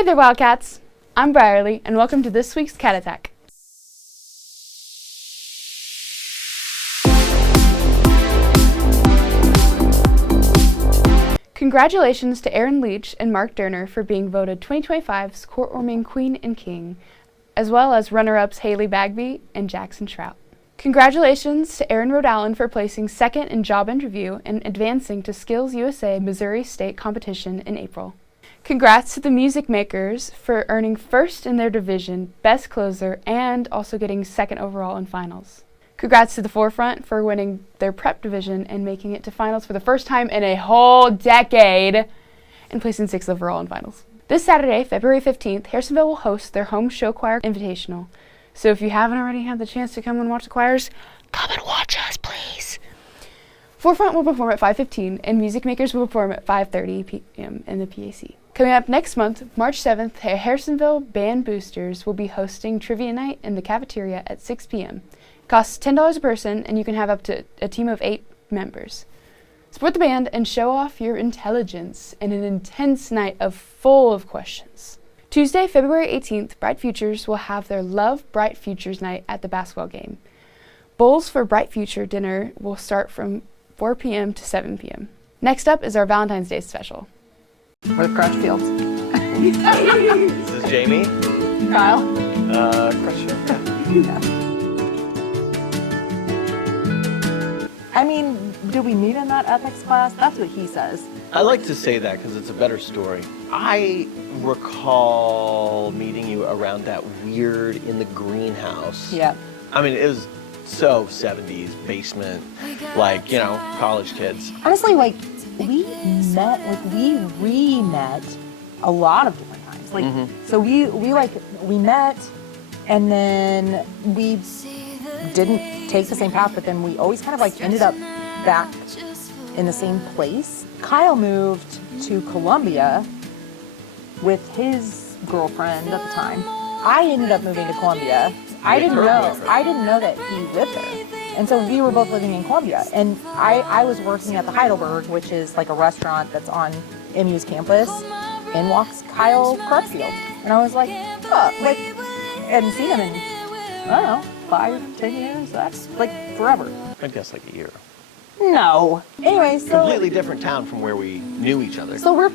Hey there, Wildcats! I'm Briarly, and welcome to this week's Cat Attack. Congratulations to Aaron Leach and Mark Durner for being voted 2025's Courtwarming Queen and King, as well as runner-ups Haley Bagby and Jackson Trout. Congratulations to Aaron Rhode Allen for placing second in job interview and advancing to Skills USA Missouri State competition in April. Congrats to the Music Makers for earning first in their division, best closer, and also getting second overall in finals. Congrats to the Forefront for winning their prep division and making it to finals for the first time in a whole decade and placing sixth overall in finals. This Saturday, February 15th, Harrisonville will host their home show choir invitational. So if you haven't already had the chance to come and watch the choirs, come and watch us, please. Forefront will perform at 5:15 and Music Makers will perform at 5:30 p.m. in the PAC. Coming up next month, March 7th, Harrisonville Band Boosters will be hosting Trivia Night in the cafeteria at 6 p.m. It costs $10 a person, and you can have up to a team of 8 members. Support the band and show off your intelligence in an intense night full of questions. Tuesday, February 18th, Bright Futures will have their Love Bright Futures Night at the basketball game. Bowls for Bright Future dinner will start from 4 p.m. to 7 p.m. Next up is our Valentine's Day special. We're the Crutchfields. This is Jamie. Kyle. Crutchfields. Yeah. I mean, did we meet in that ethics class? That's what he says. I like to say that because it's a better story. I recall meeting you around that weird in the greenhouse. Yeah. I mean, it was so 70s, basement, like, college kids. Honestly, we re-met a lot of different times. So we met, and then we didn't take the same path, but then we always kind of ended up back in the same place. Kyle moved to Columbia with his girlfriend at the time. I ended up moving to Columbia. I didn't know that he lived there. And so we were both living in Columbia. And I was working at the Heidelberg, which is like a restaurant that's on MU's campus. And walks Kyle Crutchfield. And I was like, hadn't seen him in, I don't know, 5-10 years? That's forever. I guess a year. No. Anyway, so completely different town from where we knew each other. So we're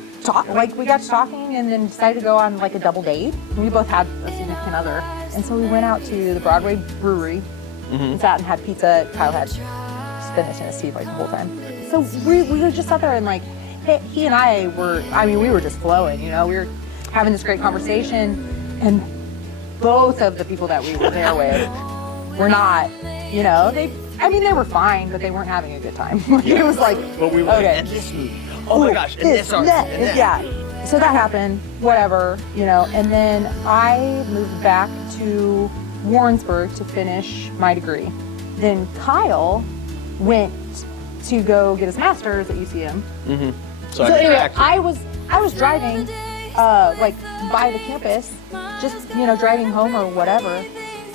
we got to talking and then decided to go on a double date. We both had a significant other. And so we went out to the Broadway Brewery and sat and had pizza. Kyle had spinach in his teeth the whole time. So we were just sat there and he and I were, we were just flowing, we were having this great conversation, and both of the people that we were there with were not, they were fine, but they weren't having a good time. It was but we were okay. And this movie. Oh my gosh, and this art. Yeah. So that happened, whatever, and then I moved back to Warrensburg to finish my degree. Then Kyle went to go get his master's at UCM. So anyway, I was driving by the campus, just driving home or whatever,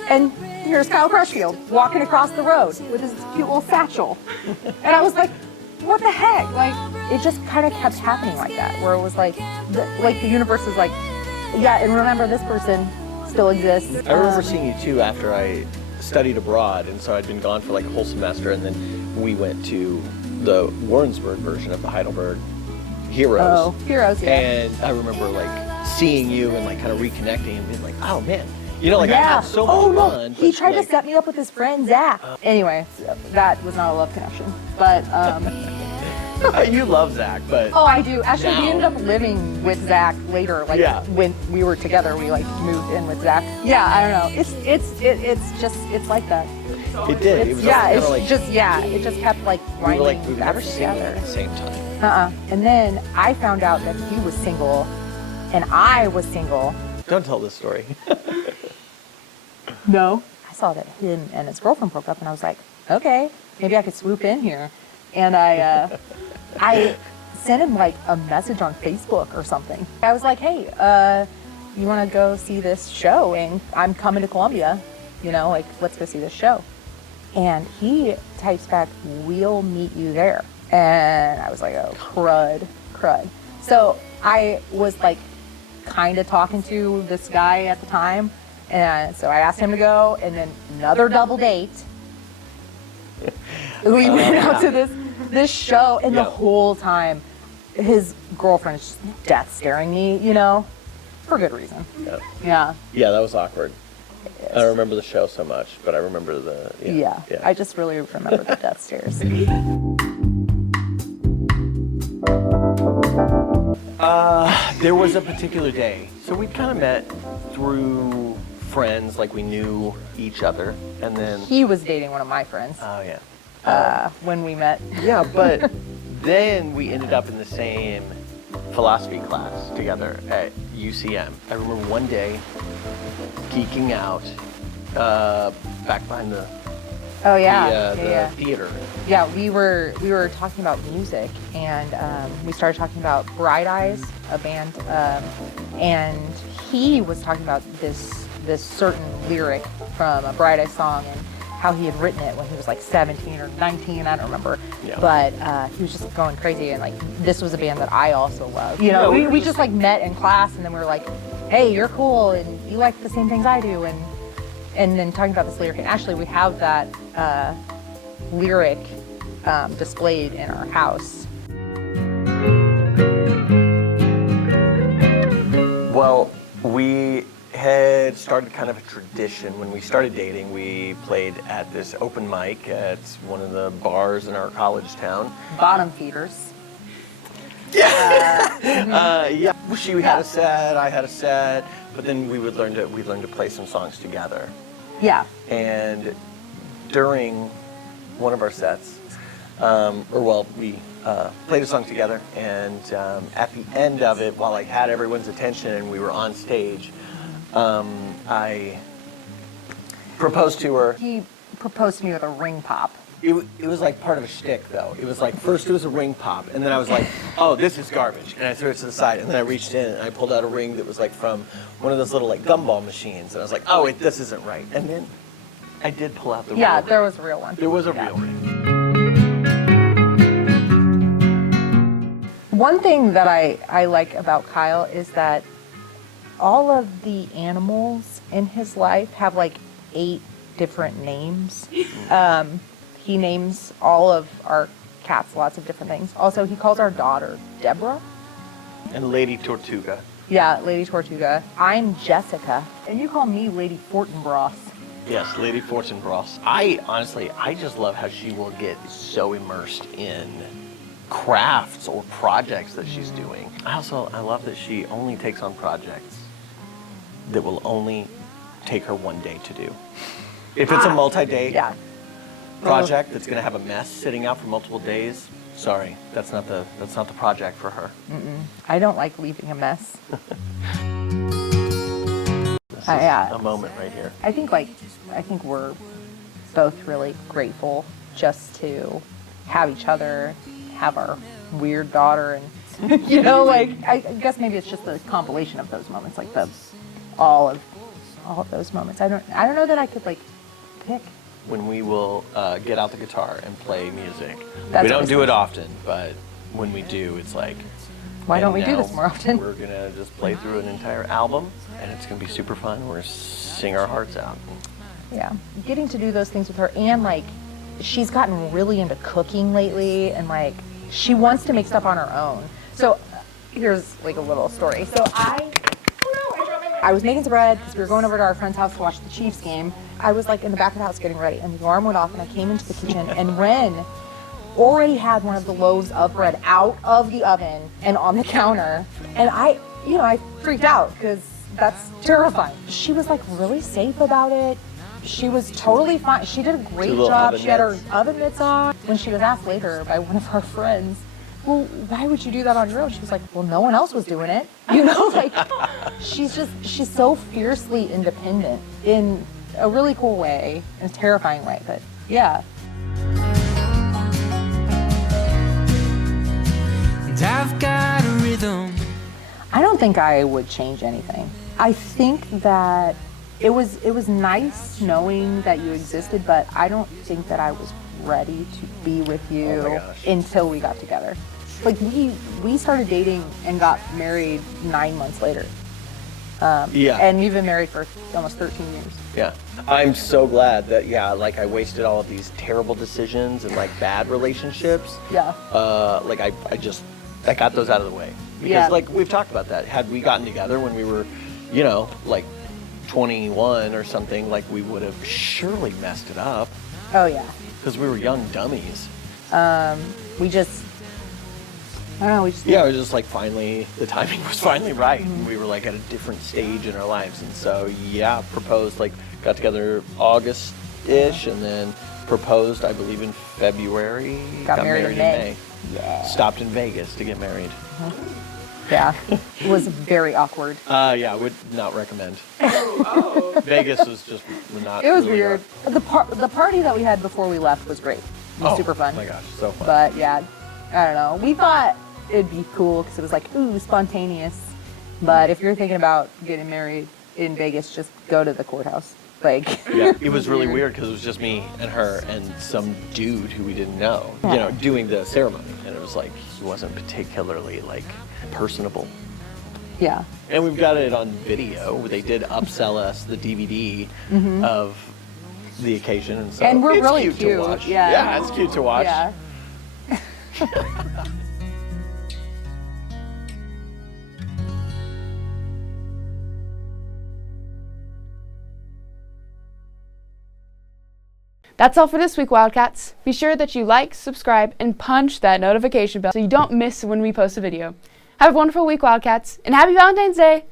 and here's Kyle Crutchfield walking across the road with his cute little satchel. And I was like, what the heck? It just kind of kept happening like that, where it was the universe is yeah, and remember, this person still exists. I remember seeing you too after I studied abroad, and so I'd been gone for a whole semester, and then we went to the Warrensburg version of the Heidelberg Heroes. Oh, Heroes, yeah. And I remember seeing you and kind of reconnecting and being oh man. I had so much fun. He tried to set me up with his friend, Zach. Anyway, that was not a love connection. But, you love Zach, but... Oh, I do. Actually, we ended up living with Zach later. When we were together, we, moved in with Zach. Yeah, I don't know. It's like that. It did. It just kept, winding we were back never single together. at the same time. And then I found out that he was single, and I was single. Don't tell this story. No. I saw that him and his girlfriend broke up, and I was like, okay, maybe I could swoop in here. And I sent him a message on Facebook or something. I was like, hey, you want to go see this show? And I'm coming to Columbia, let's go see this show. And he types back, we'll meet you there. And I was like, oh, crud. So I was kind of talking to this guy at the time. And so I asked him to go, and then another double date. We went out to this show, and the whole time, his girlfriend is just death staring me, you know, for good reason. Yeah. Yeah, that was awkward. I don't remember the show so much, but I remember the. Yeah. I just really remember the death stares. There was a particular day. So we kind of met through friends, like we knew each other, and then. He was dating one of my friends. Oh, yeah. When we met. Yeah, but then we ended up in the same philosophy class together at UCM. I remember one day geeking out back behind the theater. Yeah, we were talking about music, and we started talking about Bright Eyes, a band, and he was talking about this certain lyric from a Bright Eyes song, and how he had written it when he was like 17 or 19, I don't remember. Yeah. But he was just going crazy, and like this was a band that I also love. You know, we just like met in class, and then we were like, hey, you're cool, and you like the same things I do, and then talking about this lyric. And actually, we have that lyric displayed in our house. Well, we had started kind of a tradition. When we started dating, we played at this open mic at one of the bars in our college town. Bottom Feeders. Yeah. She had a set, I had a set, but then we'd learn to play some songs together. Yeah. And during one of our sets, we played a song together, and at the end of it, while I had everyone's attention and we were on stage, I proposed to her. He proposed to me with a ring pop. It was like part of a shtick, though. It was like, first it was a ring pop, and then I was like, oh, this is garbage. And I threw it to the side, and then I reached in and I pulled out a ring that was like from one of those little like gumball machines. And I was like, oh, wait, this isn't right. And then I did pull out the real ring. There was a real one. There was a real ring. One thing that I like about Kyle is that all of the animals in his life have like 8 different names. He names all of our cats lots of different things. Also, he calls our daughter Deborah. And Lady Tortuga. Yeah, Lady Tortuga. I'm Jessica. And you call me Lady Fortinbras. Yes, Lady Fortinbras. I just love how she will get so immersed in crafts or projects that she's doing. I love that she only takes on projects that will only take her one day to do. If it's a multi-day project that's going to have a mess sitting out for multiple days, sorry, that's not the project for her. I don't like leaving a mess. This is a moment right here. I think we're both really grateful just to have each other, have our weird daughter, and you know, like I guess maybe it's just the compilation of those moments, like all of those moments. I don't know that I could like pick. When we will get out the guitar and play music. That's we don't do it often, but when we do, it's like, why don't we do this more often? We're going to just play through an entire album, and it's going to be super fun. We're going to sing our hearts out. Yeah, getting to do those things with her, and like, she's gotten really into cooking lately, and like, she wants to make stuff on her own. So here's like a little story. So I was making some bread because we were going over to our friend's house to watch the Chiefs game. I was like in the back of the house getting ready, and the alarm went off, and I came into the kitchen, and Ren already had one of the loaves of bread out of the oven and on the counter, and I freaked out because that's terrifying. She was like really safe about it. She was totally fine. She did a great job. She had her oven mitts on. When she was asked later by one of our friends, well, why would you do that on your own? She was like, well, no one else was doing it. You know, like, she's so fiercely independent in a really cool way, in a terrifying way, but yeah. And I've got a rhythm. I don't think I would change anything. I think that it was nice knowing that you existed, but I don't think that I was ready to be with you until we got together. Like we started dating and got married 9 months later. Yeah. And we've been married for almost 13 years. Yeah. I'm so glad that, like, I wasted all of these terrible decisions and, like, bad relationships. Yeah. I got those out of the way. Because, like, we've talked about that. Had we gotten together when we were, like 21 or something, like, we would have surely messed it up. Oh, yeah. Because we were young dummies. We just, I don't know, we just... Yeah, it was just like finally, the timing was finally right. And we were like at a different stage in our lives. And so, yeah, proposed, like, got together August-ish and then proposed, I believe, in February. Got married in May. Yeah. Stopped in Vegas to get married. Yeah, it was very awkward. Yeah, would not recommend. Vegas was just not. It was really weird. The party that we had before we left was great. It was super fun. Oh my gosh, so fun. But yeah, I don't know. We thought it'd be cool because it was like, ooh, spontaneous. But if you're thinking about getting married in Vegas, just go to the courthouse. Like, yeah, it was really weird because it was just me and her and some dude who we didn't know, doing the ceremony. And it was like, he wasn't particularly, like, personable. Yeah. And we've got it on video. They did upsell us the DVD of the occasion. And so and we're it's really cute to watch. Yeah. Yeah, it's cute to watch. Yeah. That's all for this week, Wildcats. Be sure that you like, subscribe, and punch that notification bell so you don't miss when we post a video. Have a wonderful week, Wildcats, and happy Valentine's Day!